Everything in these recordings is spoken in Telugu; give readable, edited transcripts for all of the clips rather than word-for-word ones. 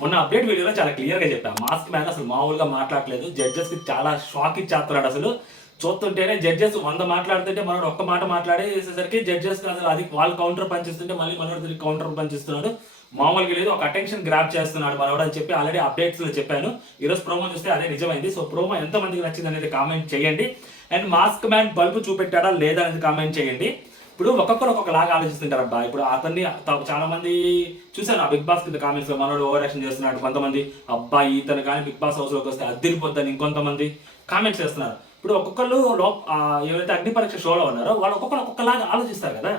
మొన్న అప్డేట్ వీడియోలో చాలా క్లియర్గా చెప్పాను. మాస్క్ మ్యాన్ అసలు మామూలుగా మాట్లాడలేదు. జడ్జెస్కి చాలా షాక్ ఇచ్చేస్తున్నాడు. అసలు చూస్తుంటేనే జడ్జెస్ 100 మాట్లాడుతుంటే మనోడు ఒక్క మాట మాట్లాడేసేసరికి జడ్జెస్ అసలు అది వాళ్ళు కౌంటర్ పంచిస్తుంటే మళ్ళీ మనోడు తిరిగి కౌంటర్ పంచిస్తున్నాడు. మామూలుగా లేదు, ఒక అటెన్షన్ గ్రాప్ చేస్తున్నాడు మనోడు అని చెప్పి ఆల్రెడీ అప్డేట్స్లో చెప్పాను. ఈరోజు ప్రోమో చూస్తే అదే నిజమైంది. సో ప్రోమో ఎంతమందికి నచ్చింది అనేది కామెంట్ చేయండి. అండ్ మాస్క్ మ్యాన్ బల్బు చూపెట్టాడా లేదా అనేది కామెంట్ చేయండి. ఇప్పుడు ఒక్కొక్కరు ఒక్కొక్కలాగా ఆలోచిస్తుంటారు అబ్బా. ఇప్పుడు అతన్ని చాలా మంది చూసాను ఆ బిగ్ బాస్ కింద కామెంట్స్ లో, మనోడు ఓవర్ యాక్షన్ చేస్తున్నాడు. కొంతమంది అబ్బాయి ఇతను కానీ బిగ్ బాస్ హౌస్ లోకి వస్తే అద్దరిపోద్దని ఇంకొంతమంది కామెంట్స్ చేస్తున్నారు. ఇప్పుడు ఒక్కొక్కరు ఎవరైతే అగ్ని పరీక్ష షోలో ఉన్నారో వాళ్ళు ఒక్కొక్కలాగా ఆలోచిస్తారు కదా.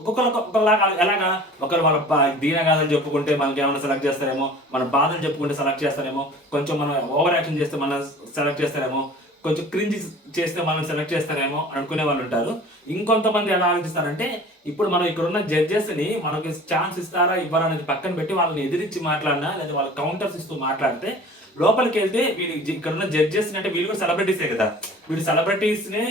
ఒక్కొక్కలాగా ఎలాగా, ఒకరు వాళ్ళ దీనగాదని చెప్పుకుంటే మనకి ఏమైనా సెలెక్ట్ చేస్తారేమో, మన బాధలు చెప్పుకుంటే సెలెక్ట్ చేస్తారేమో, కొంచెం మనం ఓవర్ యాక్షన్ చేస్తే మనం సెలెక్ట్ చేస్తారేమో, కొంచెం క్రింజ్ చేస్తే మనం సెలెక్ట్ చేస్తారేమో అనుకునే వాళ్ళు ఉంటారు. ఇంకొంతమంది ఎలా ఆలోచిస్తారంటే, ఇప్పుడు మనం ఇక్కడ ఉన్న జడ్జెస్ని మనకి ఛాన్స్ ఇస్తారా ఇవ్వరా అనేది పక్కన పెట్టి వాళ్ళని ఎదిరించి మాట్లాడినా లేదా వాళ్ళ కౌంటర్స్ ఇస్తూ మాట్లాడితే లోపలికి వెళ్తే వీళ్ళు ఇక్కడ ఉన్న జడ్జెస్ అంటే వీళ్ళు కూడా సెలబ్రిటీసే కదా. వీళ్ళు సెలబ్రిటీస్ని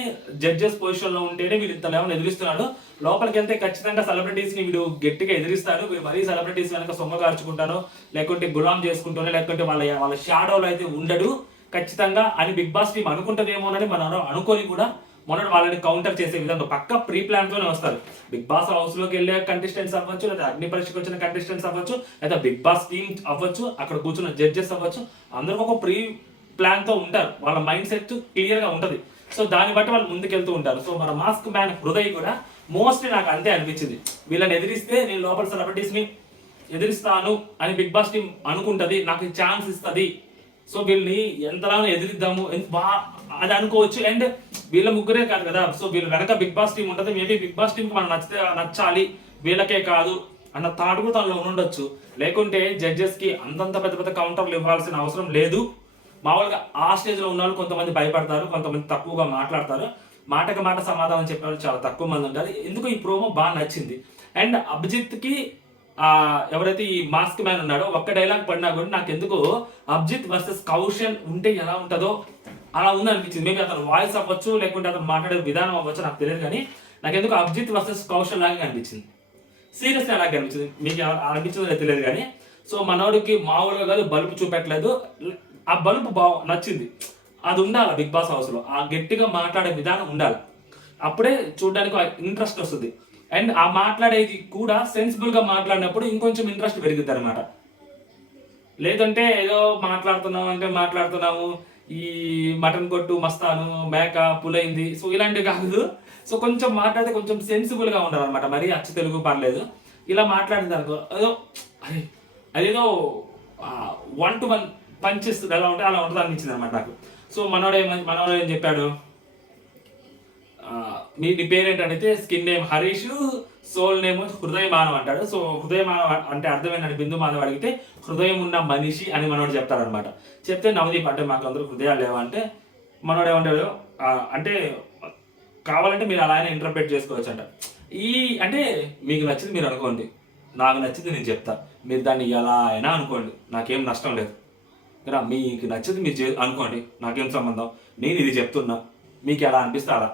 జడ్జెస్ పొజిషన్లో ఉంటేనే వీళ్ళు ఇంత లెవెల్ ఎదిరిస్తున్నాడు. లోపలికి వెళ్తే ఖచ్చితంగా సెలబ్రిటీస్ని వీడు గట్టిగా ఎదిరిస్తాడు. వీళ్ళు మరీ సెలబ్రిటీస్ వెనక సొమ్మ కార్చుకుంటారో, లేకుంటే గులాం చేసుకుంటారో, లేకుంటే వాళ్ళ షాడోలో అయితే ఉండడు ఖచ్చితంగా అని బిగ్ బాస్ టీం అనుకుంటుందేమోనని మనం అనుకొని కూడా మొన్న వాళ్ళని కౌంటర్ చేసే విధంగా పక్క ప్రీ ప్లాన్ తోనే వస్తారు. బిగ్ బాస్ హౌస్ లోకి వెళ్ళే కంటెస్టెంట్స్ అవ్వచ్చు, లేదా అగ్ని పరీక్షకు వచ్చిన కంటెస్టెంట్స్ అవ్వచ్చు, లేదా బిగ్ బాస్ టీమ్ అవ్వచ్చు, అక్కడ కూర్చున్న జడ్జెస్ అవ్వచ్చు, అందరూ ఒక ప్రీ ప్లాన్ తో ఉంటారు. వాళ్ళ మైండ్ సెట్ క్లియర్ గా ఉంటది. సో దాన్ని బట్టి వాళ్ళు ముందుకెళ్తూ ఉంటారు. సో మన మాస్క్ మ్యాన్ హృదయ్ కూడా మోస్ట్లీ నాకు అంతే అనిపించింది. వీళ్ళని ఎదిరిస్తే నేను లోపల సెలబ్రిటీస్ ని ఎదిరిస్తాను అని బిగ్ బాస్ టీం అనుకుంటది, నాకు ఛాన్స్ ఇస్తుంది. సో వీళ్ళని ఎంతలా ఎదిరిద్దాము అది అనుకోవచ్చు. అండ్ వీళ్ళ ముగ్గురే కాదు కదా, సో వీళ్ళ వెనక బిగ్ బాస్ టీం ఉంటుంది. మేబీ బిగ్ బాస్ టీంకి మనం నచ్చాలి, వీళ్ళకే కాదు అన్న థాట్ కూడా తనలో ఉండొచ్చు. లేకుంటే జడ్జెస్కి అంతంత పెద్ద పెద్ద కౌంటర్లు ఇవ్వాల్సిన అవసరం లేదు. మామూలుగా ఆ స్టేజ్లో ఉన్న వాళ్ళు కొంతమంది భయపడతారు, కొంతమంది తక్కువగా మాట్లాడతారు. మాటకి మాట సమాధానం చెప్పే వాళ్ళు చాలా తక్కువ మంది ఉంటారు. ఎందుకు ఈ ప్రోమో బాగా నచ్చింది. అండ్ అభిజిత్కి ఎవరైతే ఈ మాస్క్ మ్యాన్ ఉన్నాడో ఒక్క డైలాగ్ పడినా కూడా నాకు ఎందుకు అభిజిత్ వర్సెస్ కౌశల్ ఉంటే ఎలా ఉంటుందో అలా ఉంది అనిపించింది. మేబీ అతను వాయిస్ అవ్వచ్చు, లేకుంటే అతను మాట్లాడే విధానం అవ్వచ్చు, నాకు తెలియదు. కానీ నాకు ఎందుకు అభిజిత్ వర్సెస్ కౌశల్ లాగా అనిపించింది. సీరియస్గా అలాగే అనిపించింది. మీకు అనిపించిందో తెలియదు కానీ. సో మనోడికి మామూలుగా కాదు, బల్బు చూపెట్టలేదు. ఆ బల్బు నచ్చింది. అది ఉండాలి బిగ్ బాస్ హౌస్లో. ఆ గట్టిగా మాట్లాడే విధానం ఉండాలి. అప్పుడే చూడడానికి ఇంట్రెస్ట్ వస్తుంది. అండ్ ఆ మాట్లాడేది కూడా సెన్సిబుల్గా మాట్లాడినప్పుడు ఇంకొంచెం ఇంట్రెస్ట్ పెరుగుతుంది అనమాట. లేదంటే ఏదో మాట్లాడుతున్నాము ఈ మటన్ కొట్టు మస్తాను మేక పులైంది సో ఇలాంటివి కాదు. సో కొంచెం మాట్లాడితే కొంచెం సెన్సిబుల్గా ఉండాలన్నమాట. మరీ అచ్చ తెలుగు పర్లేదు. ఇలా మాట్లాడింది అనుకో అదేదో 1-to-1 పనిచేస్తుంది, ఎలా ఉంటే అలా ఉంటుంది అనిపించింది అనమాట నాకు. సో మనోడు ఏం చెప్పాడు, నీ పేరేంటి అడిగితే skin name Harish, soul name Hridaya Manav అంటాడు. సో హృదయ మానవ్ అంటే అర్థమైందని బిందు మానవ్ అడిగితే హృదయం ఉన్న మనిషి అని మనోడు చెప్తాడనమాట. చెప్తే నవదీప్ అంటే మాకు అందరూ హృదయాలు లేవా అంటే మనోడు ఏమంటాడు అంటే కావాలంటే మీరు అలా అయినా ఇంటర్ప్రిట్ చేసుకోవచ్చు అంట. అంటే మీకు నచ్చింది మీరు అనుకోండి, నాకు నచ్చింది నేను చెప్తా, మీరు దాన్ని ఎలా అయినా అనుకోండి, నాకేం నష్టం లేదు కదా. మీకు నచ్చింది మీరు అనుకోండి, నాకేం సంబంధం. నేను ఇది చెప్తున్నా, మీకు ఎలా అనిపిస్తే అలా.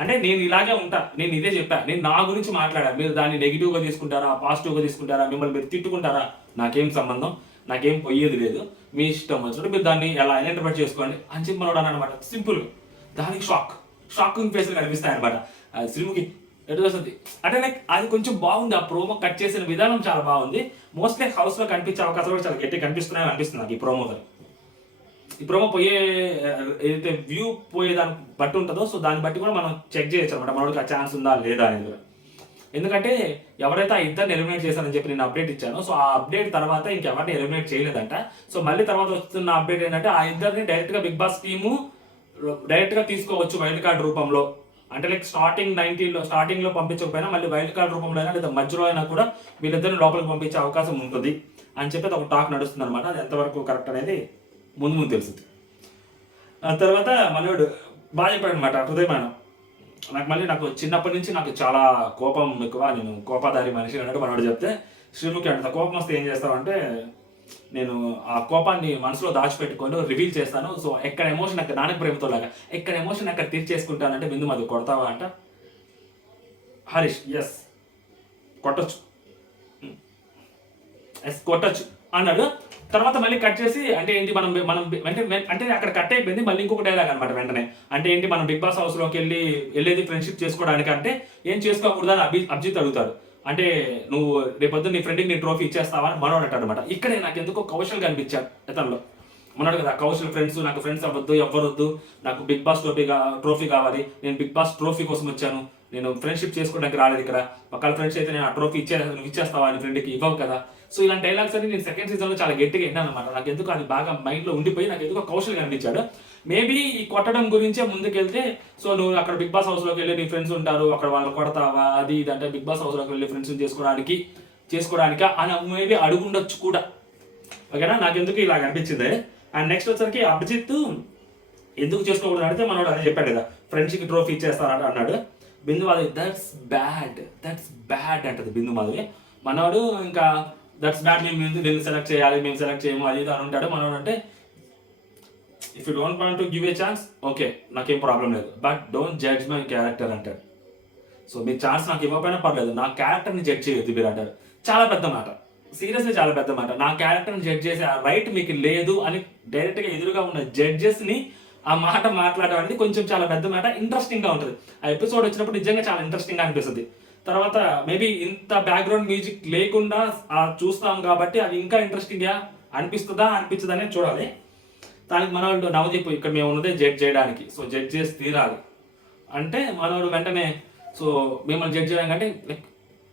అంటే నేను ఇలాగే ఉంటా, నేను ఇదే చెప్పా, నేను నా గురించి మాట్లాడా. మీరు దాన్ని నెగిటివ్గా తీసుకుంటారా, పాజిటివ్గా తీసుకుంటారా, మిమ్మల్ని మీరు తిట్టుకుంటారా, నాకేం సంబంధం, నాకేం పోయేది లేదు. మీ ఇష్టం వచ్చినట్టు మీరు దాన్ని ఎలా అయినా ఇంటర్ప్రిట్ చేసుకోండి అని చెప్పి మనోడు అనమాట. సింపుల్గా. దానికి షాకింగ్ ఫేస్లు కనిపిస్తాయి అనమాట. శ్రీముఖి ఎటు వస్తుంది అంటే లైక్ అది కొంచెం బాగుంది. ఆ ప్రోమో కట్ చేసిన విధానం చాలా బాగుంది. మోస్ట్లీ హౌస్లో కనిపించే అవకాశాలు కూడా చాలా గట్టిగా కనిపిస్తున్నాయని అనిపిస్తుంది నాకు ఈ ప్రోమోతో. ఈ ప్రోమో ఏదైతే వ్యూ పోయేదాన్ని బట్టి ఉంటుందో సో దాన్ని బట్టి కూడా మనం చెక్ చేయొచ్చు అనమాట, మనోడికి ఆ ఛాన్స్ ఉందా లేదా అనేది. ఎందుకంటే ఎవరైతే ఆ ఇద్దరిని ఎలిమినేట్ చేశారని చెప్పి నేను అప్డేట్ ఇచ్చాను. సో ఆ అప్డేట్ తర్వాత ఇంకెవరిని ఎలిమినేట్ చేయలేదంట. సో మళ్ళీ తర్వాత వస్తున్న అప్డేట్ ఏంటంటే ఆ ఇద్దరిని డైరెక్ట్గా బిగ్ బాస్ టీము డైరెక్ట్గా తీసుకోవచ్చు వైల్డ్ కార్డ్ రూపంలో. అంటే లైక్ స్టార్టింగ్లో పంపించకపోయినా మళ్ళీ వైల్డ్ కార్డ్ రూపంలో అయినా లేదా మధ్యలో అయినా కూడా వీళ్ళిద్దరిని లోపలికి పంపించే అవకాశం ఉంటుంది అని చెప్పి ఒక టాక్ నడుస్తుంది అనమాట. అది ఎంతవరకు కరెక్ట్ అనేది ముందు తెలుస్తుంది. ఆ తర్వాత మనోడు బాగా చెప్పాడు అనమాట హృదయమానం. నాకు చిన్నప్పటి నుంచి నాకు చాలా కోపం ఎక్కువ, నేను కోపాదారి మనిషి అన్నట్టు మనోడు చెప్తే శ్రీముఖి అంత కోపం వస్తే ఏం చేస్తావంటే నేను ఆ కోపాన్ని మనసులో దాచిపెట్టుకొని రివీల్ చేస్తాను. సో ఎక్కడ ఎమోషన్ అక్కడ నాన్నకి ప్రేమతో లాగా ఎక్కడ ఎమోషన్ అక్కడ తీర్చేసుకుంటానంటే బిందు మధు కొడతావా అంట. హరీష్ ఎస్ కొట్టచ్చు అన్నాడు. తర్వాత మళ్ళీ కట్ చేసి అంటే ఏంటి మనం మనం అంటే అంటే అక్కడ కట్ అయిపోయింది. మళ్ళీ ఇంకొక డైలాగ్ అనమాట వెంటనే. అంటే ఏంటి మనం బిగ్ బాస్ హౌస్లోకి వెళ్ళేది ఫ్రెండ్షిప్ చేసుకోవడానికి అంటే ఏం చేసుకోకూడదు అని అభిజిత్ అడుగుతాడు. అంటే నువ్వు రేపొద్దు నీ ఫ్రెండ్కి నీ ట్రోఫీ ఇచ్చేస్తావా అని మనోడు అంటాడు అనమాట. ఇక్కడే నాకు ఎందుకో కౌశల్ కనిపించాడు ఇతనిలో. ఉన్నాడు కదా కౌశల్ నాకు ఫ్రెండ్స్ అవ్వద్దు ఎవ్వరొద్దు, నాకు బిగ్ బాస్ ట్రోఫీ కావాలి, నేను బిగ్ బాస్ ట్రోఫీ కోసం వచ్చాను, నేను ఫ్రెండ్షిప్ చేసుకోవడానికి రాలేదు ఇక్కడ, ఒకళ్ళ ఫ్రెండ్స్ అయితే నేను ఆ ట్రోఫీ నువ్వు ఇచ్చేస్తావా అని ఫ్రెండ్కి ఇవ్వవు కదా. సో ఇలాంటి డైలాగ్స్ అని నేను సెకండ్ సీజన్లో చాలా గట్టిగా విన్నాను అనమాట. నాకు ఎందుకు అది బాగా మైండ్లో ఉండిపోయి నాకు ఎందుకో కౌశల్ కనిపించాడు. మేబీ ఈ కొట్టడం గురించే ముందుకెళ్తే సో నువ్వు అక్కడ బిగ్ బాస్ హౌస్లోకి వెళ్ళి నీ ఫ్రెండ్స్ ఉంటారు అక్కడ వాళ్ళు కొడతావా అది ఇది అంటే బిగ్ బాస్ హౌస్లోకి వెళ్ళి ఫ్రెండ్స్ చేసుకోవడానికి అని మేబీ అడుగుండొచ్చు కూడా. ఓకేనా, నాకు ఎందుకు ఇలా అనిపించింది. అండ్ నెక్స్ట్ వచ్చరికి అభిజిత్ ఎందుకు చేసుకోకూడదు అంటే మనోడు అదే చెప్పాడు కదా ఫ్రెండ్స్కి ట్రోఫీ ఇచ్చేస్తారట అన్నాడు. బిందు మాధవి దట్స్ బ్యాడ్ అంటది బిందు మాధవి. మనోడు ఇంకా దట్స్ బ్యాడ్, మేము నిన్ను సెలెక్ట్ చేయాలి, మేము సెలెక్ట్ చేయము అది ఇది అని ఉంటాడు. మనోడు అంటే if you don't want to give a chance okay నాకేం ప్రాబ్లం లేదు, but don't judge my character అంటాడు. సో మీ ఛాన్స్ నాకు ఇవ్వకపోయినా పర్లేదు, నా క్యారెక్టర్ని జడ్జ్ చేయొద్దు మీరు అంటారు. చాలా పెద్ద మాట, సీరియస్లీ చాలా పెద్ద మాట. నా క్యారెక్టర్ని జడ్జ్ చేసే ఆ రైట్ మీకు లేదు అని డైరెక్ట్గా ఎదురుగా ఉన్న జడ్జెస్ని ఆ మాట మాట్లాడడం అనేది కొంచెం చాలా పెద్ద మాట. ఇంట్రెస్టింగ్గా ఉంటుంది. ఆ ఎపిసోడ్ వచ్చినప్పుడు నిజంగా చాలా ఇంట్రెస్టింగ్గా అనిపిస్తుంది. తర్వాత మేబీ ఇంత బ్యాక్గ్రౌండ్ మ్యూజిక్ లేకుండా చూస్తాం కాబట్టి అది ఇంకా ఇంట్రెస్టింగ్గా అనిపిస్తుందా అనేది చూడాలి. దానికి మనోడు నవదీప్ ఇక్కడ మేము ఉన్నదే జడ్జ్ చేయడానికి, సో జడ్జ్ చేసి తీరాలి అంటే మనోడు వెంటనే సో మిమ్మల్ని జడ్జ్ చేయడానికి అంటే లైక్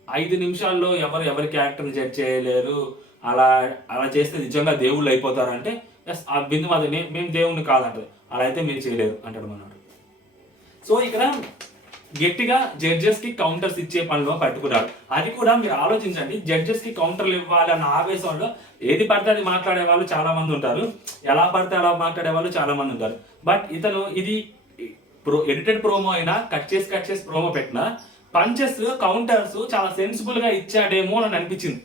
5 నిమిషాల్లో ఎవరి క్యారెక్టర్ని జడ్జ్ చేయలేరు, అలా చేస్తే నిజంగా దేవుళ్ళు అయిపోతారంటే ఎస్ ఆ బిందు మాది మేము దేవుణ్ణి కాదంటారు, అలా అయితే మీరు చేయలేరు అంటాడు మనోడు. సో ఇక్కడ గట్టిగా జడ్జెస్కి కౌంటర్స్ ఇచ్చే పనిలో పట్టుకున్నారు. అది కూడా మీరు ఆలోచించండి, జడ్జెస్కి కౌంటర్లు ఇవ్వాలి అన్న ఆవేశంలో ఏది పడితే అది మాట్లాడే వాళ్ళు చాలా మంది ఉంటారు, ఎలా పడితే అలా మాట్లాడే వాళ్ళు చాలా మంది ఉంటారు. బట్ ఇతను ఇది ఎడిటెడ్ ప్రోమో అయినా కట్ చేసి ప్రోమో పెట్టినా పంచెస్ కౌంటర్స్ చాలా సెన్సిబుల్గా ఇచ్చాడేమో అని అనిపించింది.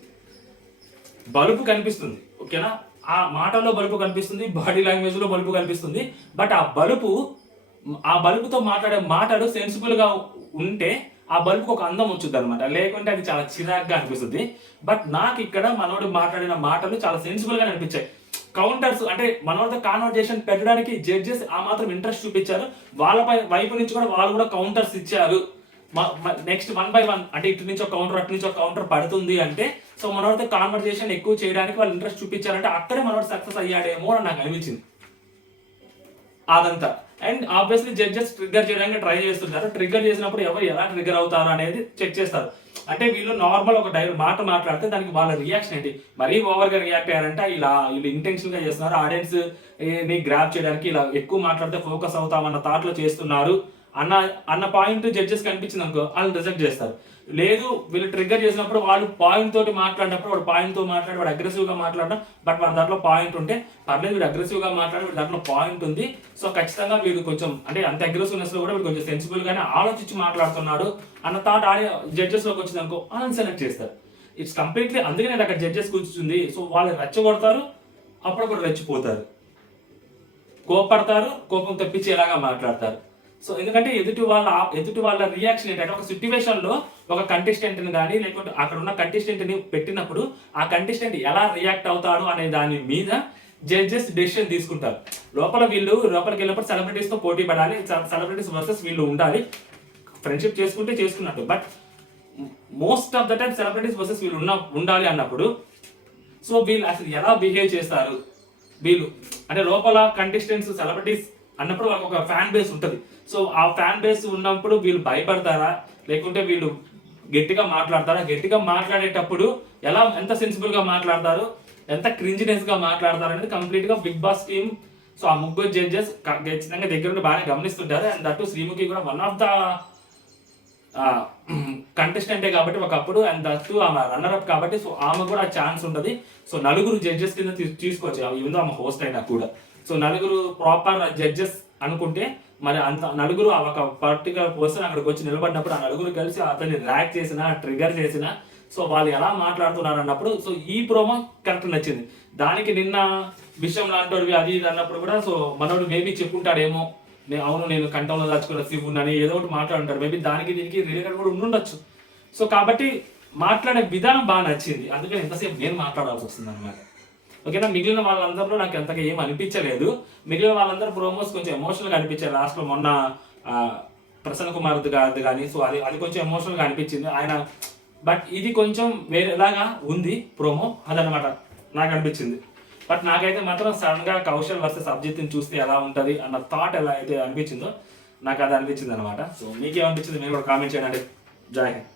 బలుపు కనిపిస్తుంది ఓకేనా, ఆ మాటల్లో బలుపు కనిపిస్తుంది, బాడీ లాంగ్వేజ్లో బలుపు కనిపిస్తుంది. బట్ ఆ బలుపుతో మాట్లాడే మాటలు సెన్సిబుల్గా ఉంటే ఆ బల్బుకి ఒక అందం వచ్చుద్ది అనమాట, లేకుంటే అది చాలా చిరాగ్గా అనిపిస్తుంది. బట్ నాకు ఇక్కడ మనోడు మాట్లాడిన మాటలు చాలా సెన్సిబుల్గా అనిపించాయి. కౌంటర్స్ అంటే మనోడితో కాన్వర్జేషన్ పెట్టడానికి జడ్జెస్ ఆ మాత్రం ఇంట్రెస్ట్ చూపించారు. వాళ్ళపై వైపు నుంచి కూడా వాళ్ళు కూడా కౌంటర్స్ ఇచ్చారు. నెక్స్ట్ 1 by 1 అంటే ఇటు నుంచి ఒక కౌంటర్ అటు నుంచి ఒక కౌంటర్ పడుతుంది అంటే సో మనోడితో కాన్వర్జేషన్ ఎక్కువ చేయడానికి వాళ్ళు ఇంట్రెస్ట్ చూపించారంటే అక్కడే మనోడు సక్సెస్ అయ్యాడేమో అని నాకు అనిపించింది అదంతా. అండ్ ఆబ్వియస్లీ జడ్జెస్ ట్రిగ్గర్ చేయడానికి ట్రై చేస్తుంటారు. ట్రిగ్గర్ చేసినప్పుడు ఎవరు ఎలా ట్రిగ్గర్ అవుతారు అనేది చెక్ చేస్తారు. అంటే వీళ్ళు నార్మల్ ఒక మాట మాట్లాడితే దానికి వాళ్ళ రియాక్షన్ ఏంటి, మరీ ఓవర్గా రియాక్ట్ అయ్యారంటే వీళ్ళు ఇంటెన్షన్గా చేస్తున్నారు, ఆడియన్స్ ని గ్రాప్ చేయడానికి ఇలా ఎక్కువ మాట్లాడితే ఫోకస్ అవుతామన్న థాట్లో చేస్తున్నారు అన్న పాయింట్ జడ్జెస్ కనిపించింది అనుకో వాళ్ళని రిజెక్ట్ చేస్తారు. లేదు వీళ్ళు ట్రిగ్గర్ చేసినప్పుడు వాళ్ళు పాయింట్ తోటి మాట్లాడినప్పుడు వాడు పాయింట్తో మాట్లాడి వాడు అగ్రెసివ్గా మాట్లాడడం, బట్ వాడి దాంట్లో పాయింట్ ఉంటే పర్లేదు వీడు అగ్రెసివ్గా మాట్లాడి వీడి దాంట్లో పాయింట్ ఉంది, సో ఖచ్చితంగా వీడు కొంచెం అంటే అంత అగ్రెసివ్నెస్లో కూడా వీడు కొంచెం సెన్సిబుల్గానే ఆలోచించి మాట్లాడుతున్నాడు అన్న థాట్ జడ్జెస్లోకి వచ్చింది అనుకో వాళ్ళని సెలెక్ట్ చేస్తారు. ఇట్స్ కంప్లీట్లీ అందుకనే అక్కడ జడ్జెస్ కూర్చుంది. సో వాళ్ళు రెచ్చగొడతారు, అప్పుడప్పుడు రెచ్చిపోతారు, కోపడతారు, కోపం తెప్పించేలాగా మాట్లాడతారు. సో ఎందుకంటే ఎదుటి వాళ్ళ రియాక్షన్ ఏంటంటే ఒక సిచ్యువేషన్లో ఒక కంటెస్టెంట్ని కానీ లేకుంటే అక్కడ ఉన్న కంటెస్టెంట్ని పెట్టినప్పుడు ఆ కంటెస్టెంట్ ఎలా రియాక్ట్ అవుతాడు అనే దాని మీద జడ్జెస్ డెసిషన్ తీసుకుంటారు. లోపలికి వెళ్ళినప్పుడు సెలబ్రిటీస్తో పోటీ పడాలి, సెలబ్రిటీస్ వర్సెస్ వీళ్ళు ఉండాలి, ఫ్రెండ్షిప్ చేసుకున్నట్టు. But most of the time celebrities versus వీళ్ళు ఉండాలి అన్నప్పుడు సో వీళ్ళు అసలు ఎలా బిహేవ్ చేస్తారు, వీళ్ళు అంటే లోపల కంటెస్టెంట్స్ సెలబ్రిటీస్ అన్నప్పుడు వాళ్ళకి ఒక ఫ్యాన్ బేస్ ఉంటుంది. సో ఆ ఫ్యాన్ బేస్ ఉన్నప్పుడు వీళ్ళు భయపడతారా లేకుంటే వీళ్ళు గట్టిగా మాట్లాడతారా, గట్టిగా మాట్లాడేటప్పుడు ఎంత సెన్సిబుల్గా మాట్లాడతారు, ఎంత క్రింజినెస్గా మాట్లాడతారు అనేది కంప్లీట్గా బిగ్ బాస్ టీమ్ సో ఆ ముగ్గురు జడ్జెస్ ఖచ్చితంగా దగ్గర నుండి బాగానే గమనిస్తుంటారు. అండ్ దట్టు శ్రీముఖి కూడా వన్ ఆఫ్ ద కంటెస్టెంటే కాబట్టి ఒకప్పుడు, అండ్ దట్టు ఆమె రన్నర్ అప్ కాబట్టి సో ఆమె కూడా ఛాన్స్ ఉంటుంది. సో నలుగురు జడ్జెస్ కింద తీసుకోవచ్చు ఈవెన్ ఆమె హోస్ట్ అయినా కూడా. సో నలుగురు ప్రాపర్ జడ్జెస్ అనుకుంటే మరి అంత నలుగురు ఒక పర్టికులర్ పర్సన్ అక్కడికి వచ్చి నిలబడినప్పుడు ఆ నలుగురు కలిసి అతన్ని ర్యాక్ చేసినా ట్రిగర్ చేసినా సో వాళ్ళు ఎలా మాట్లాడుతున్నారు అన్నప్పుడు సో ఈ ప్రోమో కరెక్ట్ నచ్చింది. దానికి నిన్న విషయం లాంటి అది ఇది అన్నప్పుడు కూడా సో మనోడు మేబీ చెప్పుకుంటాడేమో నేను కంఠంలో దాచుకున్న శివుని ఏదో ఒకటి మాట్లాడుంటాడు, మేబీ దానికి దీనికి రిలేటెడ్ కూడా ఉండుండొచ్చు. సో కాబట్టి మాట్లాడే విధానం బాగా నచ్చింది, అందుకని ఎంతసేపు నేను మాట్లాడాల్సి వస్తుంది అనమాట. ఓకేనా. మిగిలిన వాళ్ళందరిలో నాకు అంతగా ఏం అనిపించలేదు. మిగిలిన వాళ్ళందరూ ప్రోమోస్ కొంచెం ఎమోషనల్గా అనిపించారు. లాస్ట్లో మొన్న ప్రసన్న కుమార్ గారిది కానీ, సో అది కొంచెం ఎమోషనల్గా అనిపించింది ఆయన. బట్ ఇది కొంచెం వేరేలాగా ఉంది ప్రోమో, అదనమాట నాకు అనిపించింది. బట్ నాకైతే మాత్రం సడన్గా కౌశల్ వర్సెస్ అభిజిత్ని చూస్తే ఎలా ఉంటుంది అన్న థాట్ ఎలా అయితే అనిపించిందో నాకు అది అనిపించింది అనమాట. సో మీకేమనిపించింది మీరు కూడా కామెంట్ చేయండి. జై హింద్.